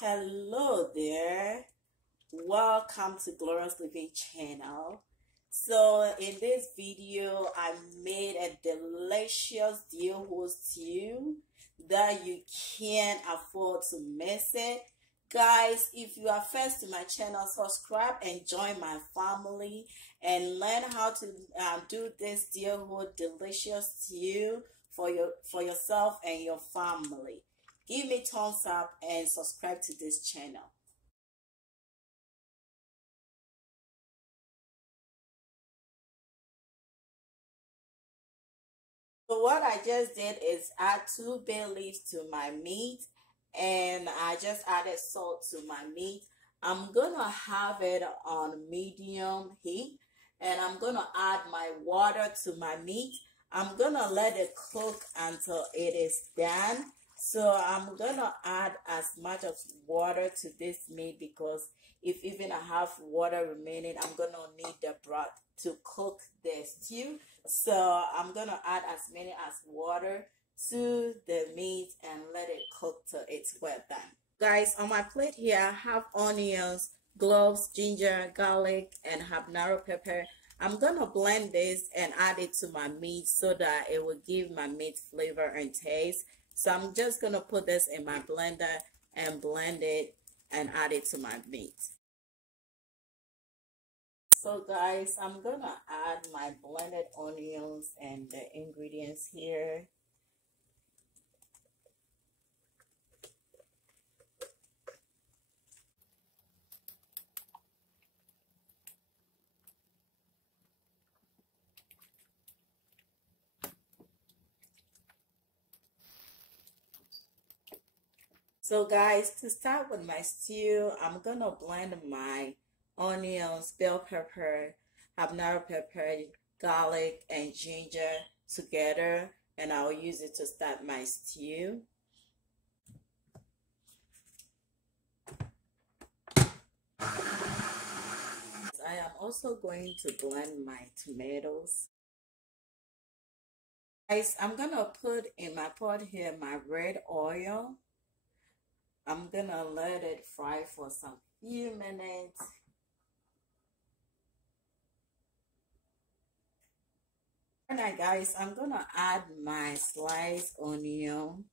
Hello there, welcome to Glorious Living channel. So in this video I made a delicious deal stew that you can't afford to miss it. Guys, if you are first to my channel, subscribe and join my family and learn how to do this deal delicious stew for yourself and your family. Give me thumbs up and subscribe to this channel. So what I just did is add 2 bay leaves to my meat, and I just added salt to my meat. I'm gonna have it on medium heat, and I'm gonna add my water to my meat. I'm gonna let it cook until it is done. So I'm gonna add as much of water to this meat because if even I have water remaining, I'm gonna need the broth to cook the stew. So I'm gonna add as many as water to the meat and let it cook till it's well done. Guys, on my plate here I have onions, cloves, ginger, garlic, and habanero pepper. I'm gonna blend this and add it to my meat so that it will give my meat flavor and taste. So I'm just gonna put this in my blender and blend it and add it to my meat. So guys, I'm gonna add my blended onions and the ingredients here. So guys, to start with my stew, I'm gonna blend my onions, bell pepper, habanero pepper, garlic, and ginger together, and I'll use it to start my stew. I am also going to blend my tomatoes. Guys, I'm gonna put in my pot here my red oil. I'm gonna let it fry for some few minutes. Alright guys, I'm gonna add my sliced onion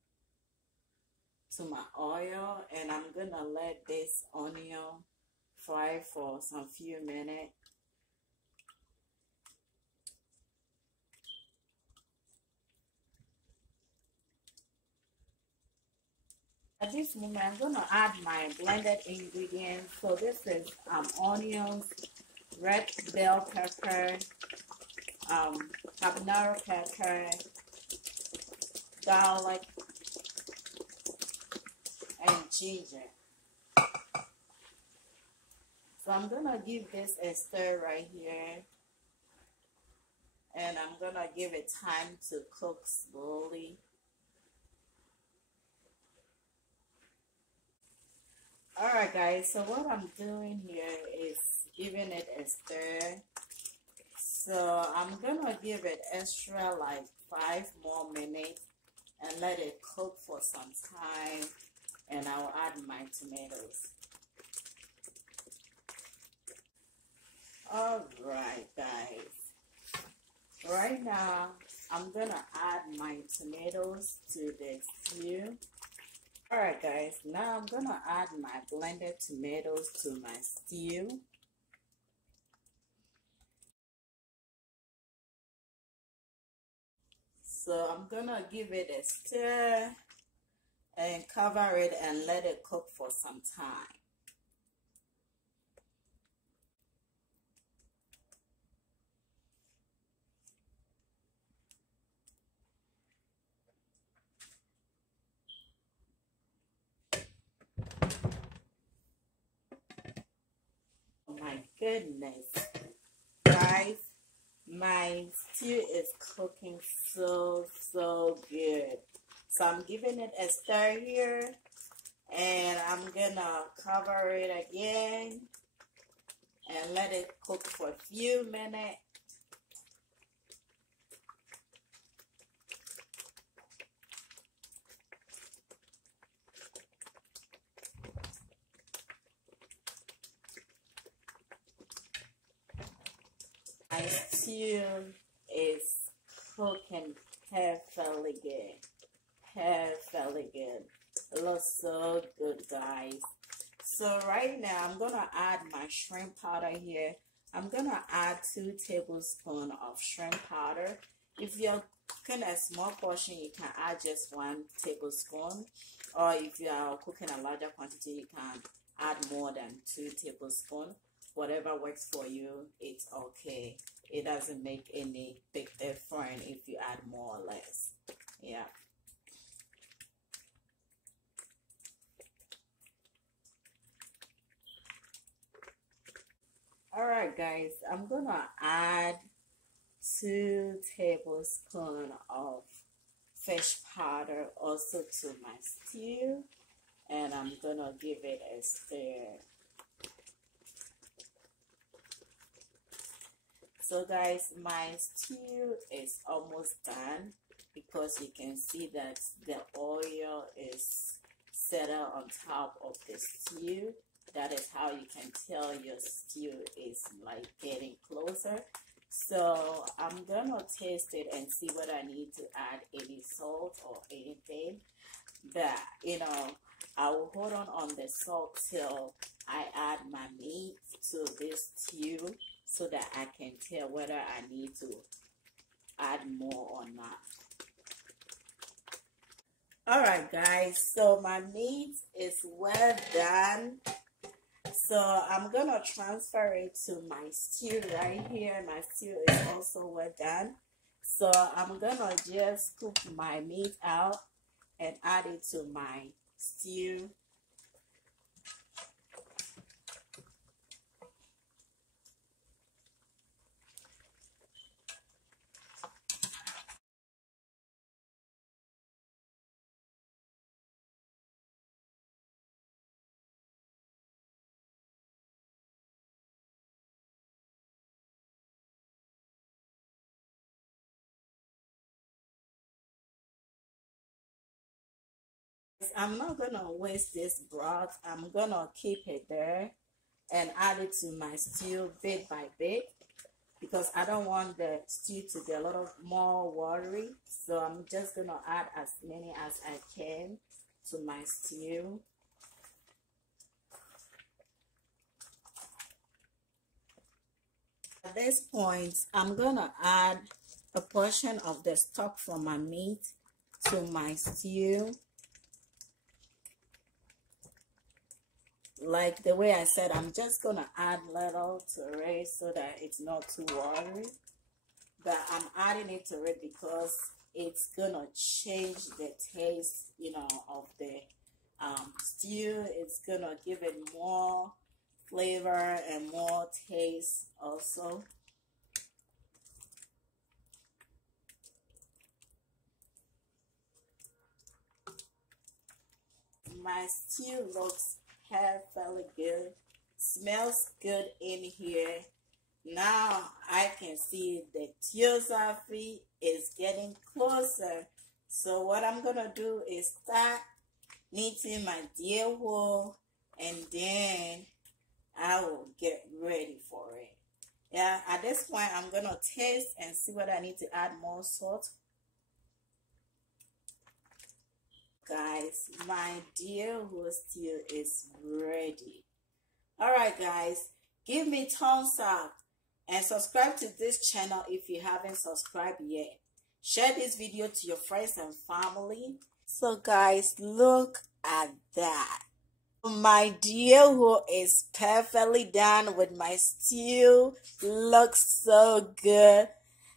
to my oil, and I'm gonna let this onion fry for some few minutes. At this moment, I'm gonna add my blended ingredients. So this is onions, red bell pepper, habanero pepper, garlic, and ginger. So I'm gonna give this a stir right here, and I'm gonna give it time to cook slowly. Alright guys, so what I'm doing here is giving it a stir. So I'm gonna give it extra like 5 more minutes and let it cook for some time, and I'll add my tomatoes. Alright guys, right now I'm gonna add my tomatoes to the stew. Alright guys, now I'm gonna add my blended tomatoes to my stew. So I'm gonna give it a stir and cover it and let it cook for some time. My goodness, guys, my stew is cooking so good. So I'm giving it a stir here, and I'm gonna cover it again and let it cook for a few minutes. My stew is cooking perfectly good. Perfectly good. It looks so good, guys. So right now I'm gonna add my shrimp powder here. I'm gonna add 2 tablespoons of shrimp powder. If you're cooking a small portion, you can add just 1 tablespoon. Or if you are cooking a larger quantity, you can add more than 2 tablespoons. Whatever works for you, it's okay. It doesn't make any big difference if you add more or less. Yeah. Alright guys, I'm gonna add 2 tablespoons of fish powder also to my stew, and I'm gonna give it a stir. So guys, my stew is almost done because you can see that the oil is settled on top of the stew. That is how you can tell your stew is like getting closer. So I'm gonna taste it and see whether I need to add any salt or anything. But I will hold on the salt till I add my meat to this stew so that I can tell whether I need to add more or not. Alright guys, so my meat is well done. So I'm gonna transfer it to my stew right here. My stew is also well done. So I'm gonna just cook my meat out and add it to my stew. I'm not gonna waste this broth. I'm gonna keep it there and add it to my stew bit by bit because I don't want the stew to be a lot of more watery. So I'm just gonna add as many as I can to my stew. At this point, I'm gonna add a portion of the stock from my meat to my stew. Like the way I said, I'm just gonna add little to it so that it's not too watery. But I'm adding it to it because it's gonna change the taste, of the stew. It's gonna give it more flavor and more taste also. My stew looks perfectly good, smells good in here. Now I can see the Tuo Zaafi is getting closer. So what I'm gonna do is start kneading my dough, and then I will get ready for it. Yeah, at this point I'm gonna taste and see whether I need to add more salt. Guys, my dough stew is ready. Alright guys, give me thumbs up and subscribe to this channel if you haven't subscribed yet. Share this video to your friends and family. So guys, look at that. My dough is perfectly done with my stew. Looks so good.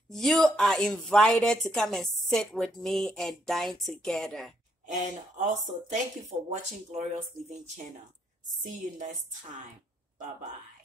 You are invited to come and sit with me and dine together. And also, thank you for watching Glorious Living Channel. See you next time. Bye-bye.